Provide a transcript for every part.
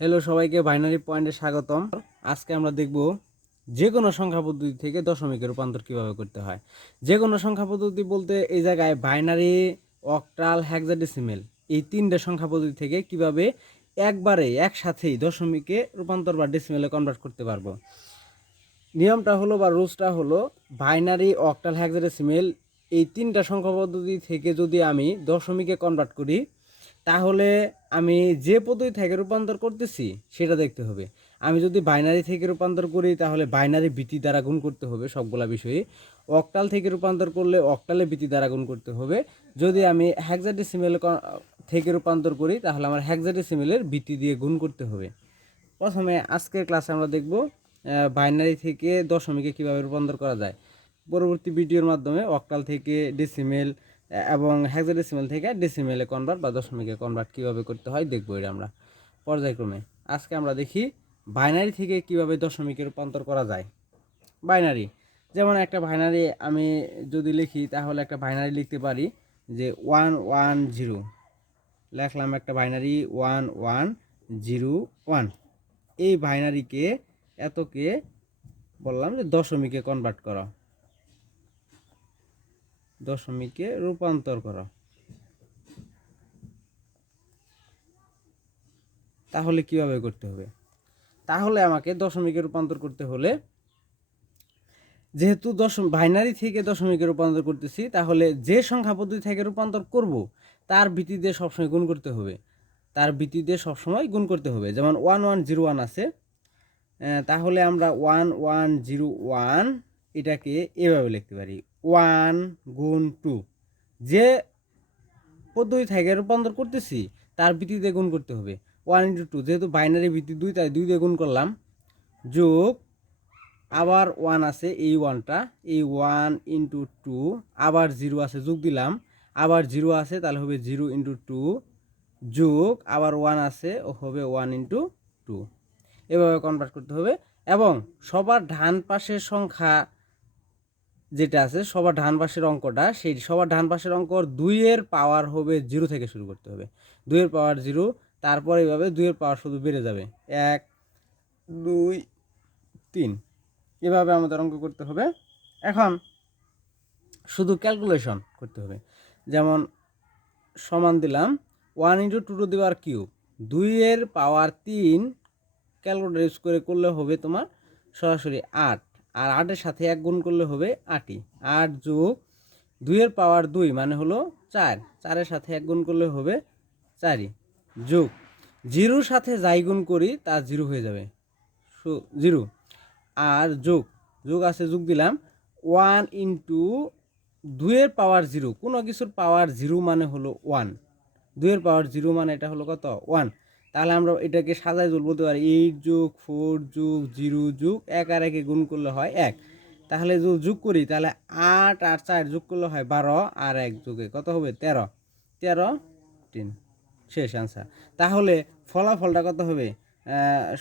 Hello সবাইকে binary পয়েন্টে স্বাগতম। আজকে আমরা দেখব যে কোনো সংখ্যা পদ্ধতি থেকে দশমিকের রূপান্তর কিভাবে করতে হয়। যে কোনো সংখ্যা পদ্ধতি বলতে এই জায়গায় বাইনারি, অক্টাল, হেক্সাডেসিমেল এই তিনটে সংখ্যা পদ্ধতি থেকে কিভাবে একবারে একসাথেই দশমিকে রূপান্তর বা ডেসিমেলে কনভার্ট করতে পারবো। নিয়মটা হলো বা রুলসটা হলো বাইনারি, অক্টাল, হেক্সাডেসিমেল এই তিনটা সংখ্যা পদ্ধতি থেকে যদি আমি দশমিকে কনভার্ট করি তাহলে আমি যে পদ্ধতি থেকে রূপান্তর করতেছি সেটা দেখতে হবে। আমি যদি বাইনারি থেকে রূপান্তর করি তাহলে বাইনারি বিটি দ্বারা গুণ করতে হবে সবগুলা বিষয়ে। অক্টাল থেকে রূপান্তর করলে অক্টালে বিটি দ্বারা গুণ করতে হবে। যদি আমি হেক্সাডেসিমেল থেকে রূপান্তর করি তাহলে আমার হেক্সাডেসিমেলের বিটি দিয়ে গুণ করতে হবে। প্রথমে আজকের ক্লাসে আমরা দেখব বাইনারি থেকে দশমিকে কিভাবে রূপান্তর করা যায়। পরবর্তী ভিডিওর মাধ্যমে অক্টাল থেকে ডেসিমেল এবং হেক্সাডেসিমেল থেকে ডেসিমেলে কনভার্ট বা দশমিকে কনভার্ট কিভাবে করতে হয় দেখব এটা আমরা পর্যায়ক্রমে। আজকে আমরা দেখি বাইনারি থেকে কিভাবে দশমিকে রূপান্তর করা যায়। বাইনারি যেমন একটা বাইনারি আমি যদি লিখি তাহলে একটা বাইনারি লিখতে পারি যে 110 লিখলাম, একটা বাইনারি 1101। এই বাইনারিকে এতকে বললাম যে দশমিকে কনভার্ট করো, দশমিকে রূপান্তর করো। তাহলে কিভাবে করতে হবে? তাহলে আমাকে দশমিকে রূপান্তর করতে হলে, যেহেতু বাইনারি থেকে দশমিকে রূপান্তর করতেছি তাহলে যে সংখ্যা পদ্ধতি থেকে রূপান্তর করব তার ভিত্তিতে সবসময় গুণ করতে হবে, তার ভিত্তিতে সবসময় গুণ করতে হবে। যেমন 1101 আছে, তাহলে আমরা 1101 এটাকে এভাবে লিখতে পারি 1 গুণ 2। যে পদ্ধতি থেকে রূপান্তর করতেছি তার ভিত্তিতে গুণ করতে হবে। 1 × 2, যেহেতু বাইনারি ভিত্তি 2 তাই 2 দিয়ে গুণ করলাম, যোগ আবার 1 আছে, এই 1টা, এই 1 × 2, আবার 0 আছে যোগ দিলাম, আবার 0 আছে তাহলে হবে 0 × 2, যোগ আবার 1 আছে হবে 1 × 2। এভাবে কনভার্ট করতে হবে। এবং সবার ডান পাশের সংখ্যা যেটা আছে, সবার ডান পাশের অঙ্কটা, সেই সবার ডান পাশের অঙ্ক 2 এর পাওয়ার হবে 0 থেকে শুরু করতে হবে। 2 এর পাওয়ার 0, তারপর এইভাবে 2 এর পাওয়ার শুধু বেড়ে যাবে 1 2 3। এভাবে আমাদের অঙ্ক করতে হবে। এখন শুধু ক্যালকুলেশন করতে হবে। যেমন সমান দিলাম 1 × 2^3, 2 এর পাওয়ার 3 ক্যালকুলেটর ইউজ করে করলে হবে তোমার সরাসরি 8, আর 8-এর সাথে 1 গুণ করলে হবে 8ই। 8 যোগ 2 এর পাওয়ার 2 মানে হলো 4, 4-এর সাথে 1 গুণ করলে হবে 4ই, যোগ 0-র সাথে যাই গুণ করি তা 0 হয়ে যাবে, 0। আর যোগ আছে, যোগ দিলাম 1 × 2 এর পাওয়ার 0, কোনো কিছুর পাওয়ার 0 মানে হলো 1, 2 এর পাওয়ার 0 মানে এটা হলো কত 1। তাহলে আমরা এটাকে সাজায় বলতে পারি 8 যোগ 4 যোগ 0 যোগ 1 আর 1 গুণ করলে হয় 1। তাহলে যদি যোগ করি তাহলে 8 আর 4 যোগ করলে হয় 12, আর 1 যোগে কত হবে 13, 13 3, শেষ আনসার। তাহলে ফলাফলটা কত হবে?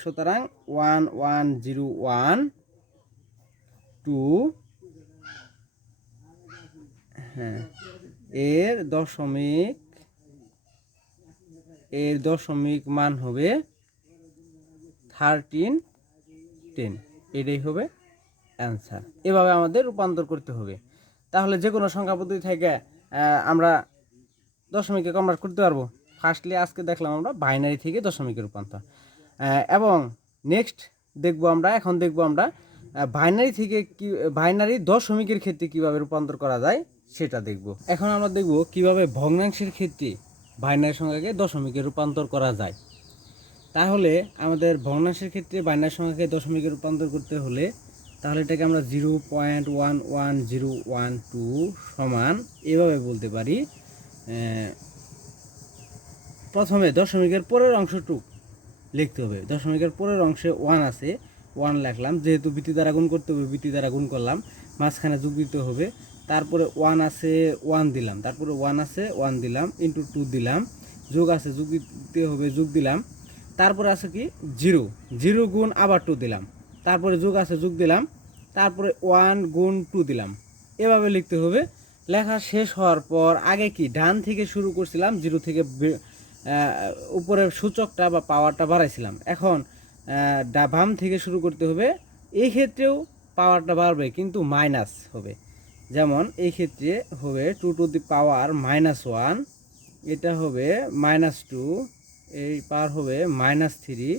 সুতরাং 1101 2 এর দশমিক মান হবে 1310। এটাই হবে অ্যান্সার। এভাবে আমাদের রূপান্তর করতে হবে। তাহলে যে কোনো সংখ্যা পদ্ধতি থেকে আমরা দশমিকে কনভার্ট করতে পারবো। ফার্স্টলি আজকে দেখলাম আমরা বাইনারি থেকে দশমিকে রূপান্তর, এবং নেক্সট এখন দেখব আমরা বাইনারি থেকে বাইনারি দশমিকের ক্ষেত্রে কিভাবে রূপান্তর করা যায় সেটা দেখব। এখন আমরা দেখব কিভাবে ভগ্নাংশের ক্ষেত্রে বাইনারি সংখ্যাকে দশমিকে রূপান্তর করা যায়। তাহলে আমাদের ভগ্নাংশের ক্ষেত্রে বাইনারি সংখ্যাকে দশমিকে রূপান্তর করতে হলে তাহলে এটাকে আমরা 0.11012 সমান এভাবে বলতে পারি। প্রথমে দশমিকের পরের অংশটুক লিখতে হবে। দশমিকের পরের অংশে 1 আছে, 1 লিখলাম, যেহেতু বিটি দ্বারা গুণ করতে হবে বিটি দ্বারা গুণ করলাম, মাঝখানে যোগ দিতে হবে। তারপরে 1 আছে 1 দিলাম, তারপরে 1 আছে 1 দিলাম, × 2 দিলাম, যোগ আছে যোগ দিতে হবে যোগ দিলাম, তারপরে আছে কি 0 গুণ আবার 2 দিলাম, তারপরে যোগ আছে যোগ দিলাম, তারপরে 1 গুণ 2 দিলাম। এভাবে লিখতে হবে। লেখা শেষ হওয়ার পর আগে কি ডান থেকে শুরু করছিলাম, 0 থেকে উপরের সূচকটা বা পাওয়ারটা বাড়াইছিলাম। এখন বাম থেকে শুরু করতে হবে। এই ক্ষেত্রেও পাওয়ারটা বাড়বে কিন্তু মাইনাস হবে। যেমন এই ক্ষেত্রে হবে 2^-1, এটা হবে -2, এই পাওয়ার হবে -3,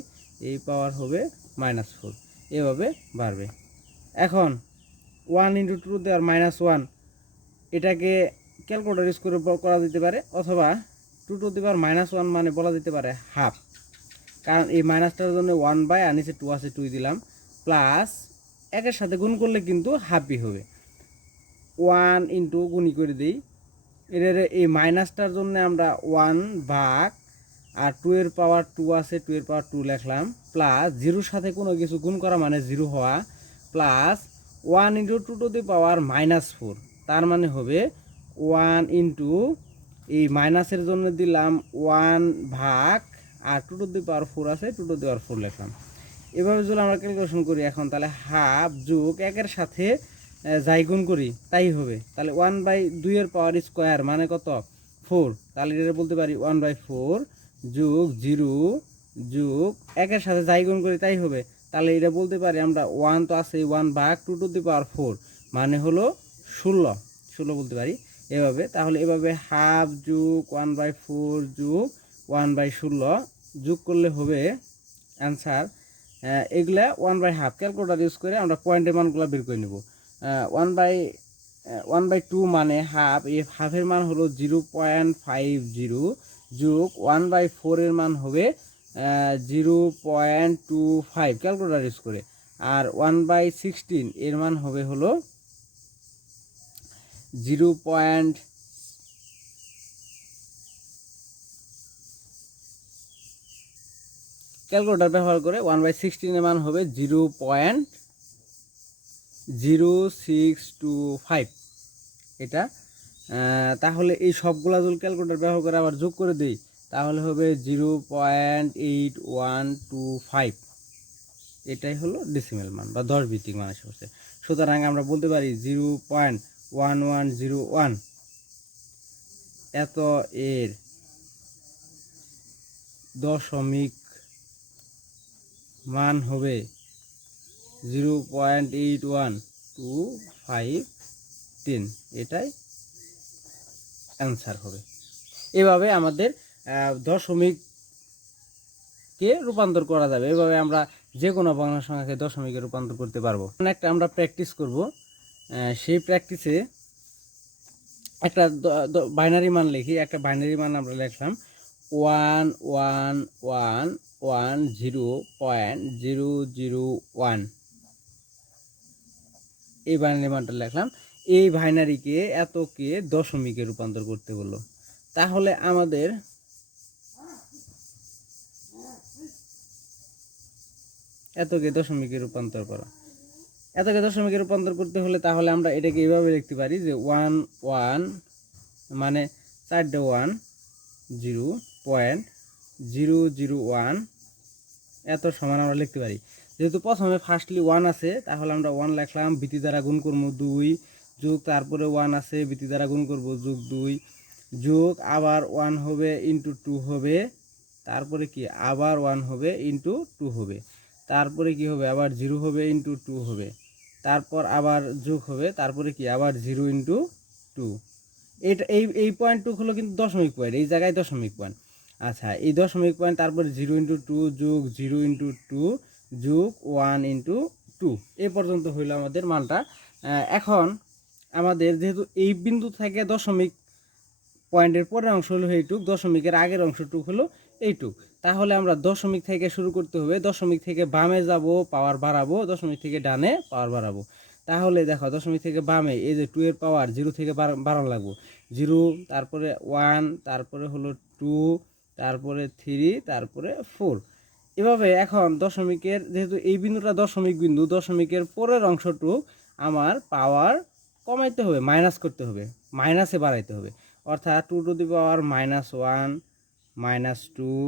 এই পাওয়ার হবে -4, এভাবে বাড়বে। এখন 1 × 2^-1 এটাকে ক্যালকুলেটর ইউজ করে করা যেতে পারে, অথবা 2^-1 মানে বলা যেতে পারে হাফ, কারণ এই মাইনাসটার জন্য 1/, আর নিচে 2 আছে 2 দিলাম, প্লাস একের সাথে গুণ করলে কিন্তু হাফই হবে। 1 × গুণি করে দিই, এর এই মাইনাসটার জন্য আমরা 1/, আর 2 এর পাওয়ার 2 আছে 2 এর পাওয়ার 2 লিখলাম, প্লাস 0-র সাথে কোনো কিছু গুণ করা মানে 0 হওয়া, প্লাস 1 × 2^-4, তার মানে হবে 1 × এই মাইনাসের জন্য দিলাম 1/, আর 2^4 আছে 2^4 লিখলাম। এভাবে যদি আমরা ক্যালকুলেশন করি এখন, তাহলে হাফ যোগ একের সাথে যাই গুণ করি তাই হবে। তাহলে 1/2 এর পাওয়ার স্কোয়ার মানে কত? 4। তাহলে এটা বলতে পারি 1/4 যোগ 0 যোগ একের সাথে যাই গুণ করি তাই হবে। তাহলে এটা বলতে পারি আমরা 1 তো আছে, 1/2 মানে হলো 16 বলতে পারি এভাবে। তাহলে এভাবে হাফ যোগ 1/4 যোগ 1/16 যোগ করলে হবে অ্যান্সার। এগুলা 1/2 ক্যালকুলেটর ইউজ করে আমরা পয়েন্টের মানগুলো বের করে নেব। 1/2 মানে হাফ, এই হাফের মান হলো 0.50 যোগ 1/4 এর মান হবে 0.25 ক্যালকুলেটর ইউজ করে, আর 1/16 এর মান হবে হলো 0. ক্যালকুলেটর ব্যবহার করে 1/16 এর মান হবে 0.0625 এটা। তাহলে এই সবগুলা যদি ক্যালকুলেটর ব্যবহার করে আবার যোগ করে দিই তাহলে হবে 0.8125। এটাই হলো ডেসিমেল মান বা 10 ভিত্তিক মান আসছে। সুতরাং আমরা বলতে পারি 0.1101 এত এর দশমিক মান হবে 0.812510। এটাই অ্যান্সার হবে। এভাবে আমাদের দশমিককে রূপান্তর করা যাবে। এভাবে আমরা যে কোনো বাংলা সংখ্যাকে দশমিকে রূপান্তর করতে পারবো। একটা আমরা প্র্যাকটিস করব। সেই প্র্যাকটিসে একটা বাইনারি মান লিখি। একটা বাইনারি মান আমরা লিখলাম 11110.001। এই বাইনারি মানটা লিখলাম। এই বাইনারিকে এতকে দশমিকে রূপান্তর করতে বললো। তাহলে আমাদের এতকে দশমিকে রূপান্তর করা, এতকে দশমিকে রূপান্তর করতে হলে তাহলে আমরা এটাকে এইভাবে লিখতে পারি যে 1 মানে 4টে 1 0.001 এত সমান আমরা লিখতে পারি। যেহেতু প্রথমে ফার্স্টলি 1 আছে তাহলে আমরা 1 লিখলাম, বৃত্তি দ্বারা গুণ করবো 2 যোগ, তারপরে 1 আছে বৃত্তি দ্বারা গুণ করবো যোগ 2 যোগ আবার 1 হবে ইন্টু 2 হবে, তারপরে কি আবার 1 হবে ইন্টু 2 হবে, তারপরে কি হবে আবার 0 হবে ইন্টু 2 হবে, তারপর আবার যোগ হবে, তারপরে কি আবার 0 ইন্টু 2। এটা এই পয়েন্ট 2 হলো কিন্তু দশমিক পয়েন্ট, এই জায়গায় দশমিক পয়েন্ট। আচ্ছা, এই দশমিক পয়েন্ট, তারপরে 0 ইন্টু 2 যোগ 0 ইন্টু 2 যোগ 1 ইন্টু 2, এ পর্যন্ত হইল আমাদের মানটা। এখন আমাদের যেহেতু এই বিন্দু থেকে দশমিক পয়েন্টের পরের অংশ হলো এইটুক, দশমিকের আগের অংশটুক হলো এইটুক, তাহলে আমরা দশমিক থেকে শুরু করতে হবে। দশমিক থেকে বামে যাব, পাওয়ার বাড়াবো, দশমিক থেকে ডানে পাওয়ার বাড়াবো। তাহলে দেখো দশমিক থেকে বামে এই যে 2 এর পাওয়ার 0 থেকে বাড়ানো লাগবো, 0, তারপরে 1, তারপরে হলো 2, তারপরে 3, তারপরে 4। এভাবে এখন দশমিকের, যেহেতু এই বিন্দুটা দশমিক বিন্দু, দশমিকের পরের অংশটুক আমার পাওয়ার কমাইতে হবে, মাইনাস করতে হবে, মাইনাসে বাড়াইতে হবে, অর্থাৎ 2^-1, -2,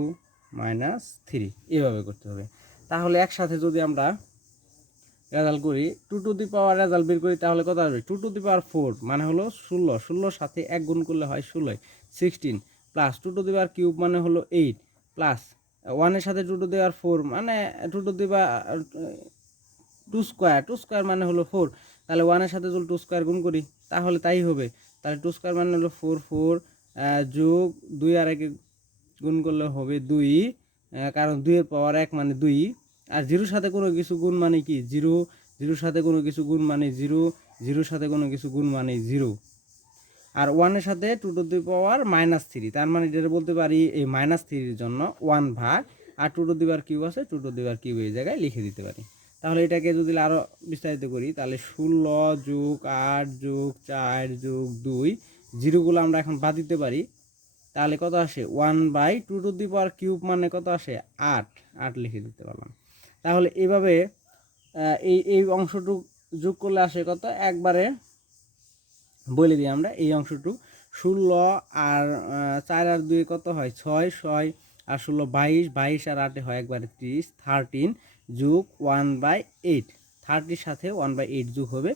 -3 এভাবে করতে হবে। তাহলে একসাথে যদি আমরা রেজাল্ট করি, 2^, রেজাল্ট বের করি, তাহলে কত আসবে? 2^4 মানে হলো 16, 16 সাথে 1 গুণ করলে হয় 16, 16 plus 2 to the power cube মানে হলো 8 প্লাস 1 এর সাথে 2 টু দি পাওয়ার 4 মানে 2 টু দি পাওয়ার 2 স্কোয়ার মানে হলো 4। তাহলে 1 এর সাথে যদি 2 স্কোয়ার গুণ করি তাহলে তাই হবে। তাহলে 2 স্কোয়ার মানে হলো 4 যোগ 2 আর 1 গুণ করলে হবে 2, কারণ 2 এর পাওয়ার 1 মানে 2। আর জিরোর সাথে কোনো কিছু গুণ মানে কি 0, জিরোর সাথে কোনো কিছু গুণ মানে 0, জিরোর সাথে কোনো কিছু গুণ মানে 0। আর 1 এর সাথে 2 টু দি পাওয়ার -3, তার মানে যেটা বলতে পারি এই -3 এর জন্য 1 ভাগ, আর 2 টু দি পাওয়ার কিউব আছে 2 টু দি পাওয়ার কিউব এই জায়গায় লিখে দিতে পারি। তাহলে এটাকে যদি আরও বিস্তারিত করি তাহলে 16 যোগ 8 যোগ 4 যোগ 2, জিরোগুলো আমরা এখন বাদ দিতে পারি। তাহলে কত আসে 1/2 টু দি পাওয়ার কিউব মানে কত আসে 8 লিখে দিতে পারলাম। তাহলে এইভাবে এই অংশটুকু যোগ করলে আসে কত, একবারে বলে দিই আমরা এই অংশটুকু 16 আর 4 আর 2 কত হয় 6, 6 আর 16 22, 22 আর 8 হয় একবারে 30, 13 যোগ 1/8, 30 সাথে 1/8 যোগ হবে,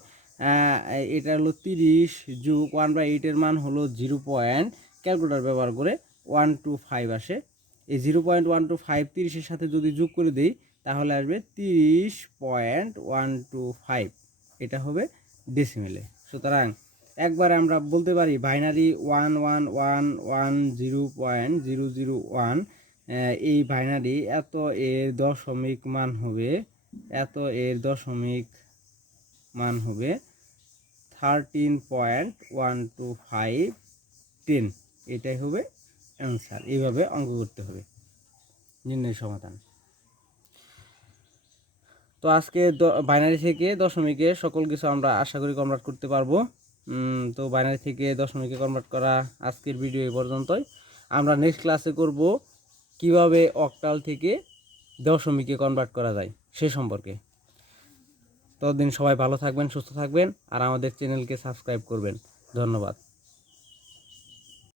এটা হলো 30 যোগ 1/8 এর মান হলো 0. ক্যালকুলেটর ব্যবহার করে 125 আসে। এই 0.125 30-এর সাথে যদি যোগ করে দিই তাহলে আসবে 30.125, এটা হবে ডেসিমেলে। সুতরাং একবারে আমরা বলতে পারি বাইনারি 1110.001, এই বাইনারি এত এর দশমিক মান হবে 13.12510, এটাই হবে অ্যান্সার। এইভাবে অঙ্ক করতে হবে নির্ণয় সমাধান। তো আজকে বাইনারি থেকে দশমিকে সকল কিছু আমরা আশা করি কনভার্ট করতে পারবো। তো বাইনারি থেকে দশমিকে কনভার্ট করা আজকের ভিডিও এই পর্যন্তই। আমরা নেক্সট ক্লাসে করব কিভাবে অক্টাল থেকে দশমিকে কনভার্ট করা যায় সে সম্পর্কে। ততদিন সবাই ভালো থাকবেন, সুস্থ থাকবেন, আর আমাদের চ্যানেলকে সাবস্ক্রাইব করবেন। ধন্যবাদ।